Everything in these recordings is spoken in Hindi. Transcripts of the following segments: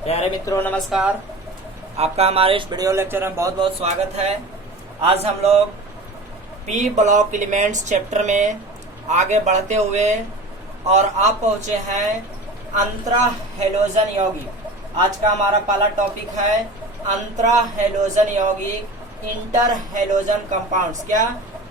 प्यारे मित्रों नमस्कार। आपका हमारे इस वीडियो लेक्चर में बहुत बहुत स्वागत है। आज हम लोग पी ब्लॉक एलिमेंट्स चैप्टर में आगे बढ़ते हुए और आप पहुंचे हैं अंतरा हैलोजन यौगिक। आज का हमारा पहला टॉपिक है अंतरा हैलोजन यौगिक, इंटर हैलोजन कंपाउंड्स। क्या?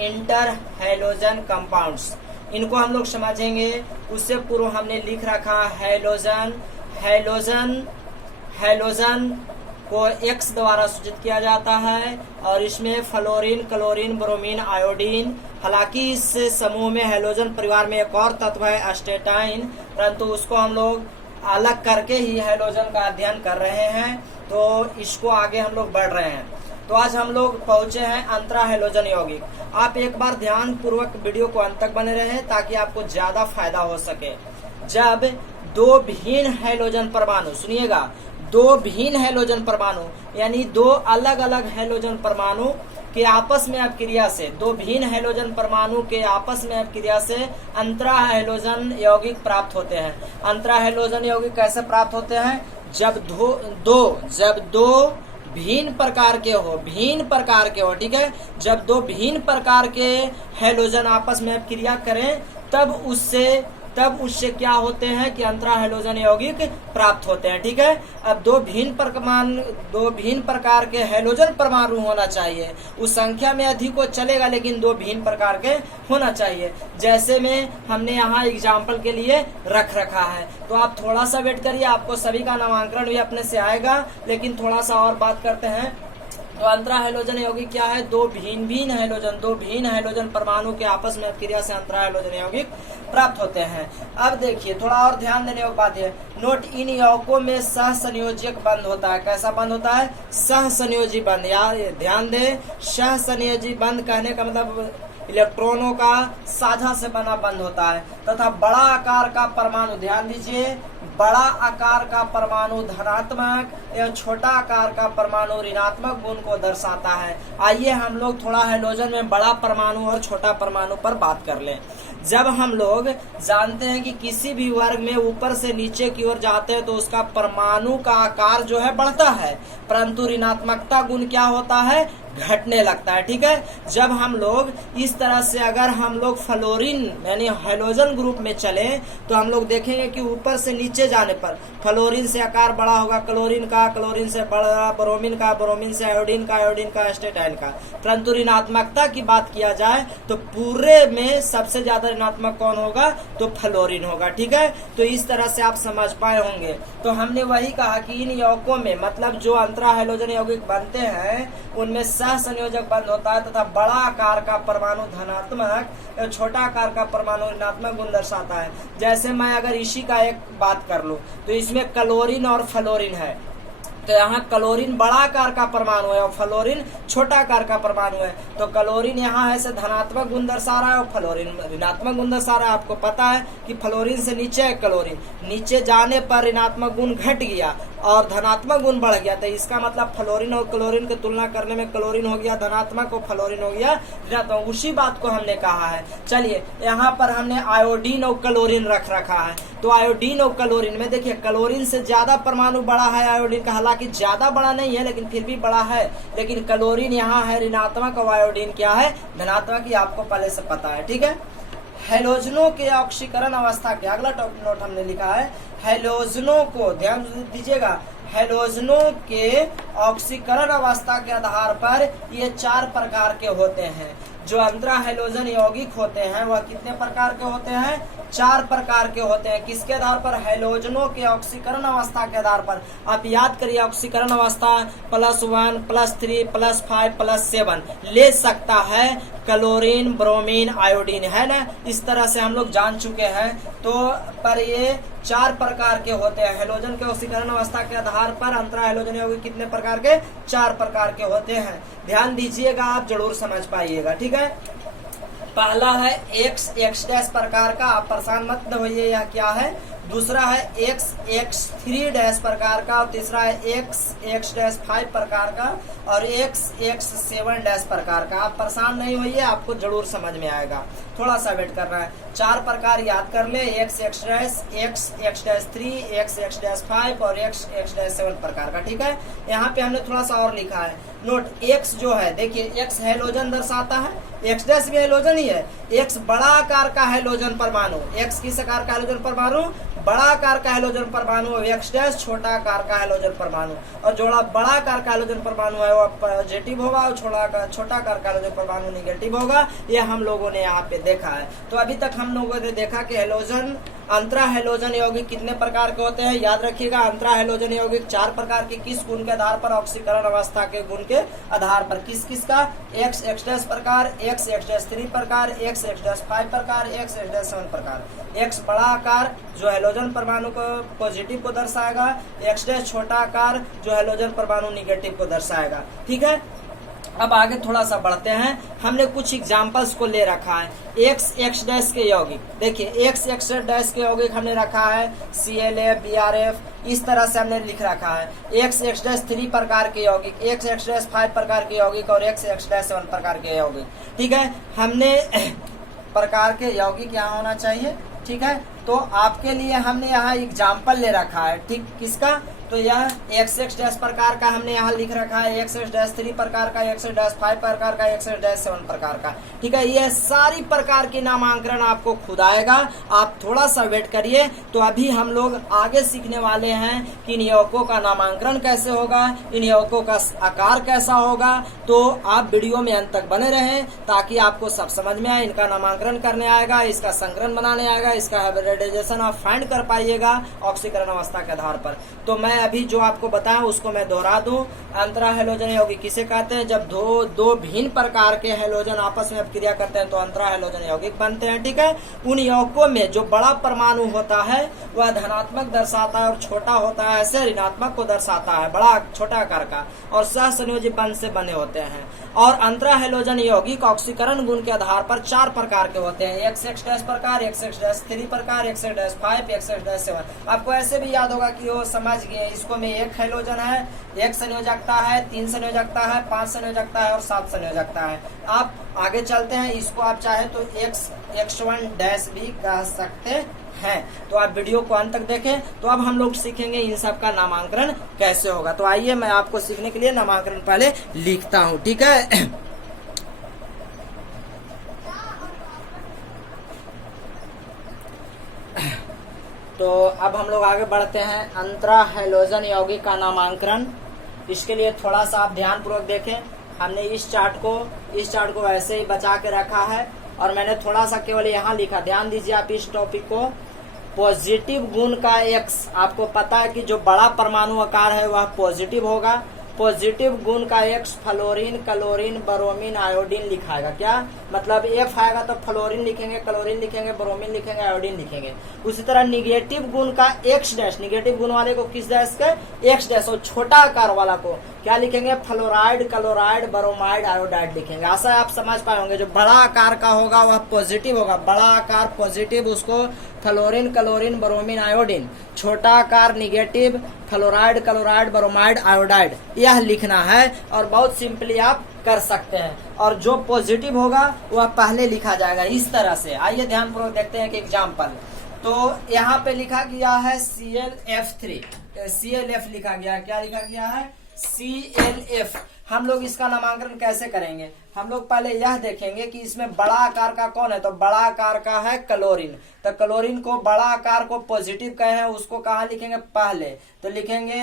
Inter halogen compounds. इनको हम लोग समझेंगे। उससे पूर्व हमने लिख रखा हैलोजन। हैलोजन को एक्स द्वारा सूचित किया जाता है और इसमें फ्लोरीन, क्लोरीन, ब्रोमीन, आयोडीन। हालांकि इस समूह में हैलोजन परिवार में एक और तत्व है एस्टेटाइन, परंतु उसको हम लोग अलग करके ही हैलोजन का अध्ययन कर रहे हैं, तो इसको आगे हम लोग बढ़ रहे हैं। तो आज हम लोग पहुंचे हैं अंतरा हैलोजन यौगिक। आप एक बार ध्यान पूर्वक वीडियो को अंत तक बने रहें ताकि आपको ज्यादा फायदा हो सके। जब दो भिन्न हैलोजन परमाणु, सुनिएगा, दो भिन्न हैलोजन परमाणु यानी दो अलग अलग हैलोजन परमाणु के आपस में अपक्रिया से, दो भिन्न हैलोजन परमाणु के आपस में अपक्रिया से अंतरा हैलोजन यौगिक प्राप्त होते हैं। अंतरा हैलोजन यौगिक कैसे प्राप्त होते हैं? जब दो भिन्न प्रकार के हो, ठीक है। जब दो भिन्न प्रकार के हैलोजन आपस में अपक्रिया करें तब उससे क्या होते हैं कि अंतरा हैलोजन यौगिक प्राप्त होते हैं, ठीक है। अब दो भिन्न प्रकार के हैलोजन परमाणु होना चाहिए। उस संख्या में अधिक हो चलेगा, लेकिन दो भिन्न प्रकार के होना चाहिए। जैसे में हमने यहाँ एग्जाम्पल के लिए रख रखा है, तो आप थोड़ा सा वेट करिए, आपको सभी का नामांकन भी अपने से आएगा, लेकिन थोड़ा सा और बात करते हैं। तो अंतरा हैलोजन यौगिक क्या है? दो भिन्न हैलोजन परमाणु के आपस में अपक्रिया से अंतरा हैलोजन यौगिक प्राप्त होते हैं। अब देखिए, थोड़ा और ध्यान देने की बात है। नोट, इन यौगिकों में सहसंयोजक बंध होता है। कैसा बंध होता है? सहसंयोजी बंध। यार ध्यान दे, सहसंयोजी बंध कहने का मतलब इलेक्ट्रॉनों का साझा से बना बंध होता है। तथा बड़ा आकार का परमाणु, ध्यान दीजिए, बड़ा आकार का परमाणु धनात्मक एवं छोटा आकार का परमाणु ऋणात्मक गुण को दर्शाता है। आइए हम लोग थोड़ा हैलोजन में बड़ा परमाणु और छोटा परमाणु पर बात कर लें। जब हम लोग जानते हैं कि किसी भी वर्ग में ऊपर से नीचे की ओर जाते हैं तो उसका परमाणु का आकार जो है बढ़ता है, परंतु ऋणात्मकता गुण क्या होता है? घटने लगता है, ठीक है। जब हम लोग इस तरह से अगर हम लोग फ्लोरीन यानी हैलोजन ग्रुप में चले तो हम लोग देखेंगे कि ऊपर से नीचे जाने पर फ्लोरीन से आकार बड़ा होगा, क्लोरीन से बड़ा, ब्रोमीन से, आयोडीन का, एस्टेटाइन का। परंतु ऋणात्मकता की बात किया जाए तो पूरे में सबसे ज्यादा ऋणात्मक कौन होगा? तो फ्लोरीन होगा, ठीक है। तो इस तरह से आप समझ पाए होंगे। तो हमने वही कहा कि इन यौगिकों में, मतलब जो अंतरा हैलोजन यौगिक बनते हैं उनमें सहसंयोजक बंध होता है तथा बड़ा आकार का परमाणु धनात्मक और छोटा आकार का परमाणु ऋणात्मक गुण दर्शाता है। जैसे मैं अगर इसी का एक बात कर लूं तो इसमें क्लोरीन और फ्लोरीन है, तो यहाँ क्लोरीन बड़ा आकार का परमाणु है और फ्लोरीन छोटा आकार का परमाणु है। तो क्लोरीन यहाँ है से धनात्मक गुण दर्शा रहा है और फ्लोरीन ऋणात्मक गुण दर्शा रहा है। आपको पता है कि फ्लोरीन से नीचे है क्लोरीन, नीचे जाने पर ऋणात्मक गुण घट गया और धनात्मक गुण बढ़ गया। तो इसका मतलब फ्लोरीन और क्लोरीन की तुलना करने में क्लोरीन हो गया धनात्मक और फ्लोरीन हो गया ऋणात्मक। उसी बात को हमने कहा है। चलिए, यहाँ पर हमने आयोडीन और क्लोरीन रख रखा है। तो आयोडीन और क्लोरीन में देखिए, क्लोरीन से ज्यादा परमाणु बड़ा है आयोडीन का, हालांकि ज्यादा बड़ा नहीं है लेकिन फिर भी बड़ा है। लेकिन क्लोरीन यहाँ है ऋणात्मक और आयोडीन क्या है? धनात्मक। ये आपको पहले से पता है, ठीक है। हैलोजनों के ऑक्सीकरण अवस्था के, अगला नोट हमने लिखा है, हैलोजनों को ध्यान दीजिएगा, हैलोजनों के ऑक्सीकरण अवस्था के आधार पर ये 4 प्रकार के होते हैं। जो अंतरा हैलोजन यौगिक होते हैं वह कितने प्रकार के होते हैं? 4 प्रकार के होते हैं। किसके आधार पर? हैलोजनों के ऑक्सीकरण अवस्था के आधार पर। आप याद करिए, ऑक्सीकरण अवस्था +1, +3, +5, +7 ले सकता है क्लोरीन, ब्रोमीन, आयोडीन, है ना। इस तरह से हम लोग जान चुके हैं। तो पर ये 4 प्रकार के होते हैं। हैलोजन के ऑक्सीकरण अवस्था के आधार पर अंतरा हैलोजन यौगिक कितने प्रकार के? 4 प्रकार के होते हैं। ध्यान दीजिएगा, आप जरूर समझ पाइएगा, ठीक है। पहला है एक्स डैश प्रकार का, आप परेशान मत होइए, यह क्या है? दूसरा है X3- प्रकार का, और तीसरा है X5 प्रकार का, और X7- प्रकार का। आप परेशान नहीं होइए, आपको जरूर समझ में आएगा, थोड़ा सा वेट करना है। 4 प्रकार याद कर ले, X3, X5 और X7 प्रकार का। ठीक है, यहाँ पे हमने थोड़ा सा और लिखा है नोट। X जो है देखिए, X हैलोजन दर्शाता है, X' भी हैलोजन ही है। X बड़ा आकार का हैलोजन परमाणु, X किस आकार का हैलोजन परमाणु, बड़ा आकार का हैलोजन परमाणु, X' छोटा आकार का हैलोजन परमाणु। और जो बड़ा आकार का हैलोजन परमाणु है वो पॉजिटिव होगा, और छोटा आकार का हैलोजन परमाणु निगेटिव होगा। ये हम लोगों ने यहाँ पे देखा है। तो अभी तक हम लोगों ने देखा कि हैलोजन, अंतरा हैलोजन यौगिक कितने प्रकार के होते हैं। याद रखिएगा, अंतरा हैलोजन यौगिक 4 प्रकार के, किस गुण के आधार पर, ऑक्सीकरण अवस्था के गुण के आधार पर। किस किस का, X प्रकार, X3 प्रकार, X5 प्रकार, X7 प्रकार। X बड़ा आकार जो हैलोजन परमाणु को पॉजिटिव को दर्शाएगा, X' छोटा आकार जो हैलोजन परमाणु निगेटिव को दर्शाएगा। ठीक है, अब आगे थोड़ा सा बढ़ते हैं। हमने कुछ एग्जाम्पल्स को ले रखा है। X के यौगिक देखिए, X के यौगिक हमने रखा है ClF, BrF, इस तरह से हमने लिख रखा है। X3 प्रकार के यौगिक, X5 प्रकार के यौगिक, और X7 प्रकार के यौगिक। ठीक है, हमने प्रकार के यौगिक यहाँ होना चाहिए। ठीक है, तो आपके लिए हमने यहाँ एग्जाम्पल ले रखा है। ठीक, किसका, तो यह X प्रकार का हमने यहाँ लिख रखा है, X3 प्रकार का, X5 प्रकार का, X7 प्रकार का। ठीक है, ये सारी प्रकार की नामांकन आपको खुद आएगा, आप थोड़ा सा वेट करिए। तो अभी हम लोग आगे सीखने वाले हैं कि इन यौगिकों का नामांकन कैसे होगा, इन यौगिकों का आकार कैसा होगा। तो आप वीडियो में अंत तक बने रहें ताकि आपको सब समझ में आए। इनका नामांकन करने आएगा, इसका संकरण बनाने आएगा, इसका हाइब्रिडाइजेशन आप फाइंड कर पाइएगा ऑक्सीकरण अवस्था के आधार पर। तो मैं अभी जो आपको बताया उसको मैं दोहरा दूं। अंतरा हैलोजन यौगिक किसे कहते हैं, जब दो भिन्न प्रकार के हैलोजन आपस में क्रिया करते हैं तो अंतरा हैलोजन यौगिक बनते हैं। ठीक है, उन यौगिकों में जो बड़ा परमाणु होता है वह धनात्मक दर्शाता है, और छोटा होता है ऐसे ऋणात्मक को दर्शाता है, बड़ा छोटा आकार का, और सहसंयोजी बंध से बने होते हैं। और अंतरा हैलोजन यौगिक ऑक्सीकरण गुण के आधार पर 4 प्रकार के होते हैं, X प्रकार, X3 प्रकार, X5, X7। आपको ऐसे भी याद होगा कि वो समझ गए, इसको में 1 हैलोजन है, 1 संयोजकता है, 3 संयोजकता है, 5 संयोजकता है, और 7 संयोजकता है। आप आगे चलते हैं, इसको आप चाहे तो X1- भी कह सकते हैं। तो आप वीडियो को अंत तक देखें। तो अब हम लोग सीखेंगे इन सब का नामांकन कैसे होगा। तो आइए मैं आपको सीखने के लिए नामांकन पहले लिखता हूँ। ठीक है, तो अब हम लोग आगे बढ़ते हैं। अंतरा हैलोजन यौगिक का नामांकन, इसके लिए थोड़ा सा आप ध्यान पूर्वक देखें। हमने इस चार्ट को ऐसे ही बचा के रखा है, और मैंने थोड़ा सा केवल यहाँ लिखा, ध्यान दीजिए आप इस टॉपिक को। पॉजिटिव गुण का X, आपको पता है कि जो बड़ा परमाणु आकार है वह पॉजिटिव होगा। पॉजिटिव गुण का X fluorine, chlorine, bromine, iodine लिखाएगा। क्या मतलब, F आएगा तो फ्लोरीन लिखेंगे, क्लोरीन लिखेंगे, ब्रोमीन लिखेंगे, आयोडीन लिखेंगे। उसी तरह निगेटिव गुण का X', निगेटिव गुण वाले को किस डैश के, X', और छोटा आकार वाला को क्या लिखेंगे, फ्लोराइड, क्लोराइड, ब्रोमाइड, आयोडाइड लिखेंगे। आशा आप समझ पाए होंगे। जो बड़ा आकार का होगा वह पॉजिटिव होगा, बड़ा आकार पॉजिटिव, उसको फ्लोरीन, क्लोरीन, ब्रोमीन, आयोडीन। छोटा आकार negative, fluoride, chloride, bromide, iodide, यह लिखना है। और बहुत सिंपली आप कर सकते हैं। और जो पॉजिटिव होगा वह पहले लिखा जाएगा इस तरह से। आइए ध्यान पूर्वक देखते हैं एक एग्जाम्पल। तो यहाँ पे लिखा गया है ClF3, ClF लिखा गया, क्या लिखा गया है, ClF। हम लोग इसका नामांकन कैसे करेंगे, हम लोग पहले यह देखेंगे कि इसमें बड़ा आकार का कौन है। तो बड़ा आकार का है क्लोरीन, तो क्लोरीन को बड़ा आकार को पॉजिटिव कहे हैं, उसको कहाँ लिखेंगे, पहले तो लिखेंगे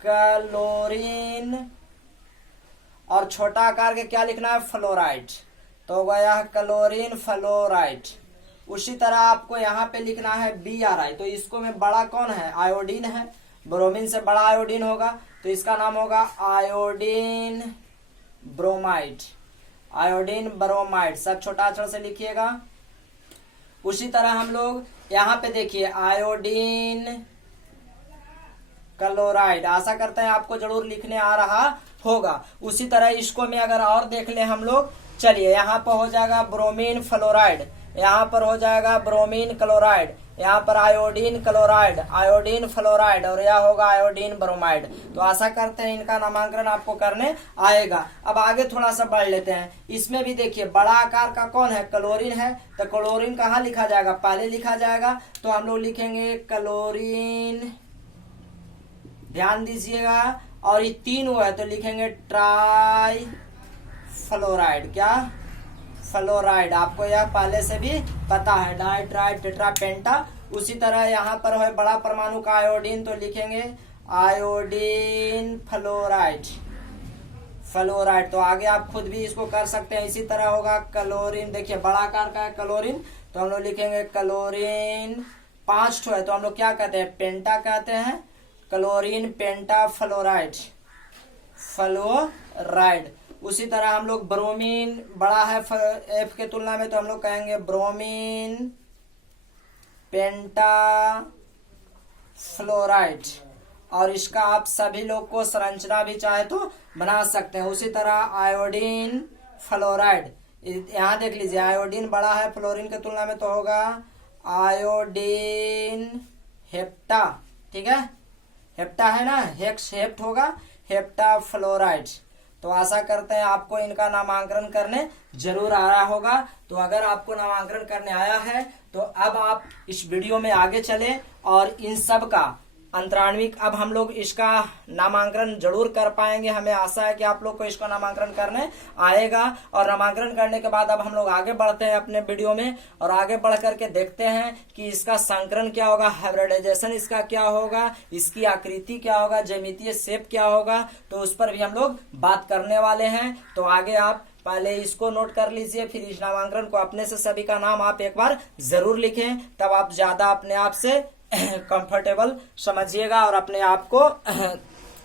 क्लोरीन, और छोटा आकार के क्या लिखना है, फ्लोराइड। तो गया क्लोरीन फ्लोराइड। उसी तरह आपको यहाँ पे लिखना है Bri, तो इसको में बड़ा कौन है, आयोडीन है। ब्रोमीन से बड़ा आयोडीन होगा तो इसका नाम होगा आयोडीन ब्रोमाइड, आयोडीन ब्रोमाइड, सब छोटा अक्षर से लिखिएगा। उसी तरह हम लोग यहाँ पे देखिए आयोडीन क्लोराइड, आशा करते हैं आपको जरूर लिखने आ रहा होगा। उसी तरह इसको में अगर और देख ले हम लोग, चलिए यहाँ पर हो जाएगा ब्रोमीन फ्लोराइड, यहाँ पर हो जाएगा ब्रोमीन क्लोराइड, यहाँ पर आयोडीन क्लोराइड, आयोडीन फ्लोराइड, और यह होगा आयोडीन ब्रोमाइड। तो आशा करते हैं इनका नामांकन आपको करने आएगा। अब आगे थोड़ा सा बढ़ लेते हैं। इसमें भी देखिए बड़ा आकार का कौन है, क्लोरीन है। तो क्लोरीन कहाँ लिखा जाएगा, पहले लिखा जाएगा। तो हम लोग लिखेंगे क्लोरीन, ध्यान दीजिएगा, और ये 3 हुआ है तो लिखेंगे ट्राई फ्लोराइड। क्या, फ्लोराइड। आपको यह पहले से भी पता है, डाई ट्राई टेट्रा पेंटा। उसी तरह यहाँ पर है बड़ा परमाणु का आयोडीन, तो लिखेंगे आयोडीन फ्लोराइड, फ्लोराइड। तो आगे आप खुद भी इसको कर सकते हैं। इसी तरह होगा क्लोरीन, देखिए बड़ा आकार का है क्लोरीन, तो हम लोग लिखेंगे क्लोरीन 5 है तो हम लोग क्या कहते हैं, पेंटा कहते हैं, क्लोरीन पेंटा फ्लोराइड, फ्लोराइड। उसी तरह हम लोग ब्रोमीन, बड़ा है एफ के तुलना में, तो हम लोग कहेंगे ब्रोमीन पेंटा फ्लोराइड। और इसका आप सभी लोग को संरचना भी चाहे तो बना सकते हैं। उसी तरह आयोडीन फ्लोराइड, यहाँ देख लीजिए आयोडीन बड़ा है फ्लोरीन के तुलना में, तो होगा आयोडीन हेप्टा, ठीक है, हेप्टा है ना, हेप्ट होगा, हेप्टा फ्लोराइड। तो आशा करते हैं आपको इनका नामांकन करने जरूर आया होगा। तो अगर आपको नामांकन करने आया है तो अब आप इस वीडियो में आगे चले और इन सब का अंतराण्विक, अब हम लोग इसका नामांकन जरूर कर पाएंगे। हमें आशा है कि आप लोग को इसका नामांकन करने आएगा। और नामांकन करने के बाद अब हम लोग आगे बढ़ते हैं अपने वीडियो में, और आगे बढ़ करके देखते हैं कि इसका संकरण क्या होगा, हाइब्रिडाइजेशन इसका क्या होगा, इसकी आकृति क्या होगा, ज्यामितीय शेप क्या होगा, तो उस पर भी हम लोग बात करने वाले हैं। तो आगे आप पहले इसको नोट कर लीजिए, फिर इस नामांकन को अपने से सभी का नाम आप एक बार जरूर लिखें, तब आप ज्यादा अपने आप से कंफर्टेबल समझिएगा और अपने आप को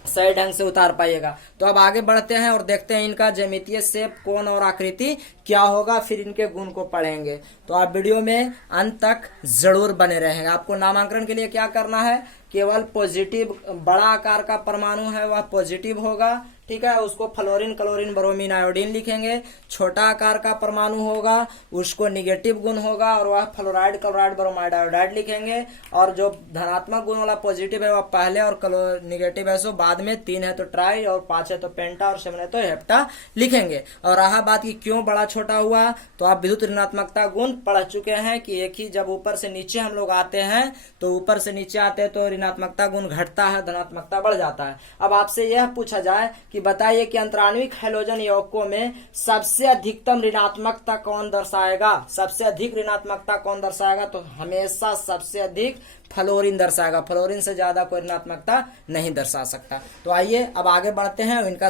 सही ढंग से उतार पाइएगा। तो अब आगे बढ़ते हैं और देखते हैं इनका ज्यामितीय शेप, कोण और आकृति क्या होगा, फिर इनके गुण को पढ़ेंगे। तो आप वीडियो में अंत तक जरूर बने रहेंगे। आपको नामांकन के लिए क्या करना है, केवल पॉजिटिव, बड़ा आकार का परमाणु है वह पॉजिटिव होगा, ठीक है, उसको फ्लोरीन क्लोरीन ब्रोमीन आयोडीन लिखेंगे। छोटा आकार का परमाणु होगा उसको निगेटिव गुण होगा और वह फ्लोराइड क्लोराइड ब्रोमाइड आयोडाइड लिखेंगे। और जो धनात्मक गुण वाला पॉजिटिव है वह पहले और निगेटिव है सो बाद में, 3 है तो ट्राई, और 5 है तो पेंटा, और 7 है तो हेप्टा लिखेंगे। और रहा बात की क्यों बड़ा छोटा हुआ, तो आप विद्युत ऋणात्मकता गुण पढ़ चुके हैं कि एक ही, जब ऊपर से नीचे हम लोग आते हैं तो ऊपर से नीचे आते हैं तो ऋणात्मकता गुण घटता है, धनात्मकता बढ़ जाता है। अब आपसे यह पूछा जाए कि बताइए कि अंतराण्विक हैलोजन यौगिकों में सबसे अधिकतम ऋणात्मकता कौन दर्शाएगा, सबसे अधिक ऋणात्मकता कौन दर्शाएगा, तो हमेशा सबसे अधिक फ्लोरीन दर्शाएगा। फ्लोरीन से ज्यादा कोई ऋणात्मकता नहीं दर्शा सकता। तो आइए अब आगे बढ़ते हैं, इनका